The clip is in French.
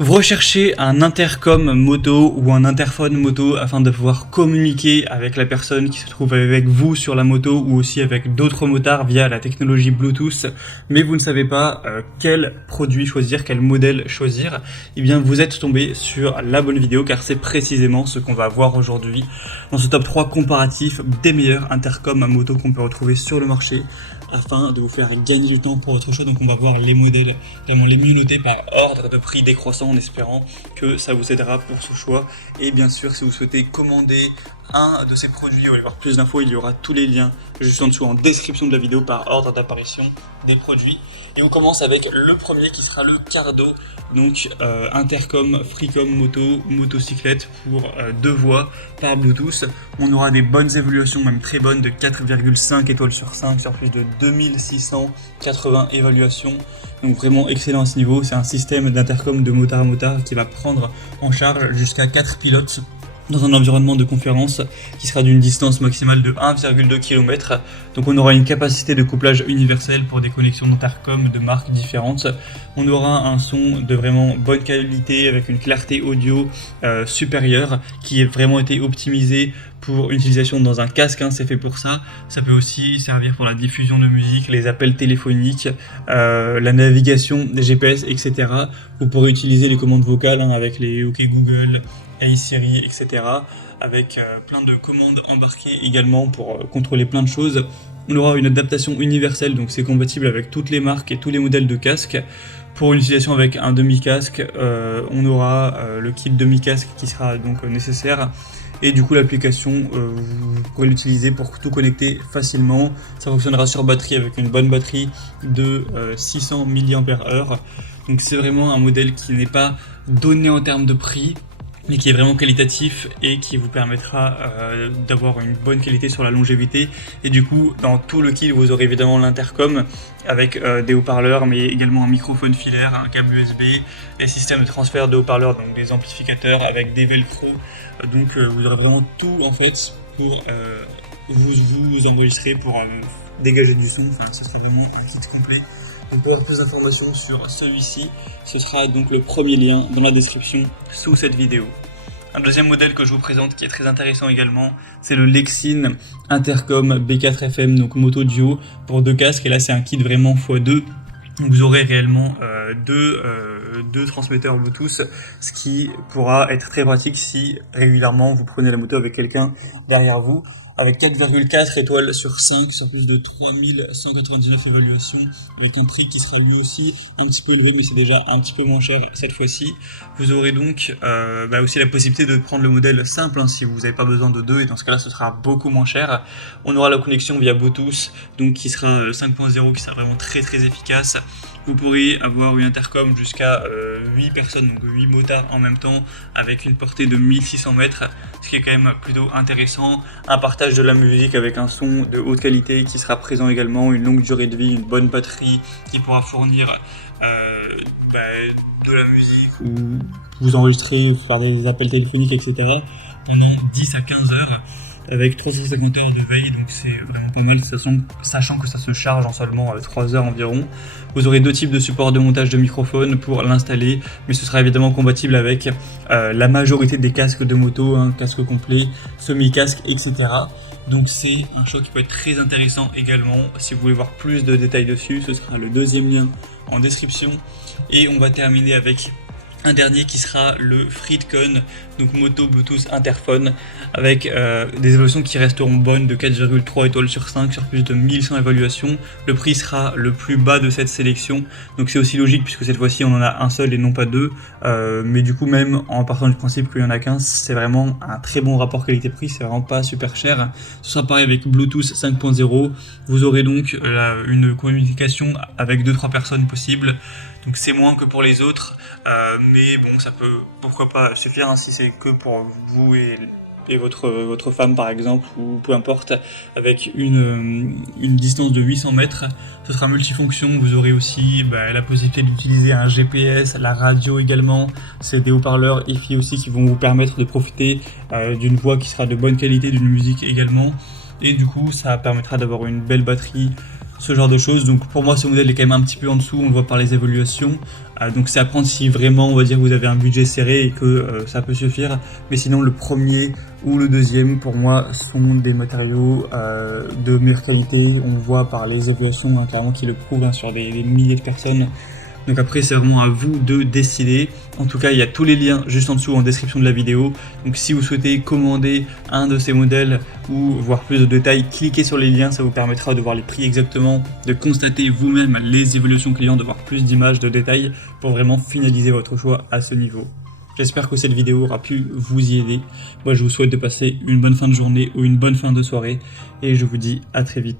Vous recherchez un intercom moto ou un interphone moto afin de pouvoir communiquer avec la personne qui se trouve avec vous sur la moto ou aussi avec d'autres motards via la technologie Bluetooth, mais vous ne savez pas quel produit choisir, quel modèle choisir. Eh bien vous êtes tombé sur la bonne vidéo car c'est précisément ce qu'on va voir aujourd'hui dans ce top 3 comparatif des meilleurs intercoms à moto qu'on peut retrouver sur le marché, afin de vous faire gagner du temps pour votre choix. Donc on va voir les modèles vraiment les mieux notés par ordre de prix décroissant en espérant que ça vous aidera pour ce choix. Et bien sûr, si vous souhaitez commander un de ces produits ou aller voir plus d'infos, il y aura tous les liens juste en dessous en description de la vidéo par ordre d'apparition des produits. Et on commence avec le premier qui sera le Cardo, donc intercom, freecom moto, motocyclette pour 2 voies par Bluetooth. On aura des bonnes évaluations, même très bonnes, de 4,5 étoiles sur 5 sur plus de 2680 évaluations. Donc vraiment excellent à ce niveau. C'est un système d'intercom de motard à motard qui va prendre en charge jusqu'à 4 pilotes dans un environnement de conférence qui sera d'une distance maximale de 1,2 km. Donc on aura une capacité de couplage universel pour des connexions d'intercom de marques différentes. On aura un son de vraiment bonne qualité avec une clarté audio supérieure qui a vraiment été optimisée pour une utilisation dans un casque, c'est fait pour ça. Ça peut aussi servir pour la diffusion de musique, les appels téléphoniques, la navigation des GPS, etc. Vous pourrez utiliser les commandes vocales avec les OK Google, Hey Siri, etc. avec plein de commandes embarquées également pour contrôler plein de choses. On aura une adaptation universelle, donc c'est compatible avec toutes les marques et tous les modèles de casques. Pour une utilisation avec un demi-casque, on aura le kit demi-casque qui sera donc nécessaire. Et du coup l'application, vous pourrez l'utiliser pour tout connecter facilement. Ça fonctionnera sur batterie avec une bonne batterie de 600 mAh. Donc c'est vraiment un modèle qui n'est pas donné en termes de prix, mais qui est vraiment qualitatif et qui vous permettra d'avoir une bonne qualité sur la longévité. Et du coup, dans tout le kit, vous aurez évidemment l'intercom avec des haut-parleurs, mais également un microphone filaire, un câble USB, des systèmes de transfert de haut-parleurs, donc des amplificateurs avec des velcro. Donc vous aurez vraiment tout en fait pour vous enregistrer, pour dégager du son. Enfin, ça sera vraiment un kit complet. Donc pour avoir plus d'informations sur celui-ci, ce sera donc le premier lien dans la description sous cette vidéo. Un deuxième modèle que je vous présente qui est très intéressant également, c'est le Lexin Intercom B4FM, donc moto duo pour 2 casques. Et là c'est un kit vraiment x2. Donc vous aurez réellement deux transmetteurs Bluetooth, ce qui pourra être très pratique si régulièrement vous prenez la moto avec quelqu'un derrière vous. Avec 4,4 étoiles sur 5 sur plus de 3199 évaluations, avec un prix qui sera lui aussi un petit peu élevé, mais c'est déjà un petit peu moins cher cette fois-ci. Vous aurez donc aussi la possibilité de prendre le modèle simple si vous n'avez pas besoin de 2, et dans ce cas-là ce sera beaucoup moins cher. On aura la connexion via Bluetooth, donc qui sera 5.0, qui sera vraiment très très efficace. Vous pourrez avoir une intercom jusqu'à 8 personnes, donc 8 motards en même temps, avec une portée de 1600 mètres, ce qui est quand même plutôt intéressant. Un partage de la musique avec un son de haute qualité qui sera présent également, une longue durée de vie, une bonne batterie qui pourra fournir de la musique ou vous enregistrer, faire des appels téléphoniques, etc. pendant 10 à 15 heures. Avec 350 heures de veille, donc c'est vraiment pas mal, sachant que ça se charge en seulement 3 heures environ. Vous aurez 2 types de supports de montage de microphone pour l'installer, mais ce sera évidemment compatible avec la majorité des casques de moto, casque complet, semi-casque, etc. Donc c'est un choix qui peut être très intéressant également. Si vous voulez voir plus de détails dessus, ce sera le deuxième lien en description. Et on va terminer avec un dernier qui sera le FreeCon, donc moto Bluetooth interphone, avec des évaluations qui resteront bonnes de 4,3 étoiles sur 5 sur plus de 1100 évaluations. Le prix sera le plus bas de cette sélection, donc c'est aussi logique puisque cette fois-ci on en a un seul et non pas 2, mais du coup même en partant du principe qu'il y en a qu'un, c'est vraiment un très bon rapport qualité-prix, c'est vraiment pas super cher. Ce sera pareil avec Bluetooth 5.0, vous aurez donc une communication avec 2-3 personnes possible. Donc c'est moins que pour les autres, mais bon, ça peut pourquoi pas suffire si c'est que pour vous et votre femme par exemple, ou peu importe, avec une distance de 800 mètres. Ce sera multifonction, vous aurez aussi la possibilité d'utiliser un GPS, la radio également, c'est des haut-parleurs EFI aussi qui vont vous permettre de profiter d'une voix qui sera de bonne qualité, d'une musique également, et du coup ça permettra d'avoir une belle batterie ce genre de choses. Donc pour moi ce modèle est quand même un petit peu en dessous, on le voit par les évaluations. Donc c'est à prendre si vraiment on va dire vous avez un budget serré et que ça peut suffire. Mais sinon le premier ou le deuxième pour moi sont des matériaux de meilleure qualité. On le voit par les évaluations clairement qui le prouvent sur des milliers de personnes. Donc après c'est vraiment à vous de décider. En tout cas il y a tous les liens juste en dessous en description de la vidéo. Donc si vous souhaitez commander un de ces modèles ou voir plus de détails, cliquez sur les liens, ça vous permettra de voir les prix exactement, de constater vous-même les évolutions clients, de voir plus d'images, de détails pour vraiment finaliser votre choix à ce niveau. J'espère que cette vidéo aura pu vous y aider. Moi je vous souhaite de passer une bonne fin de journée ou une bonne fin de soirée et je vous dis à très vite.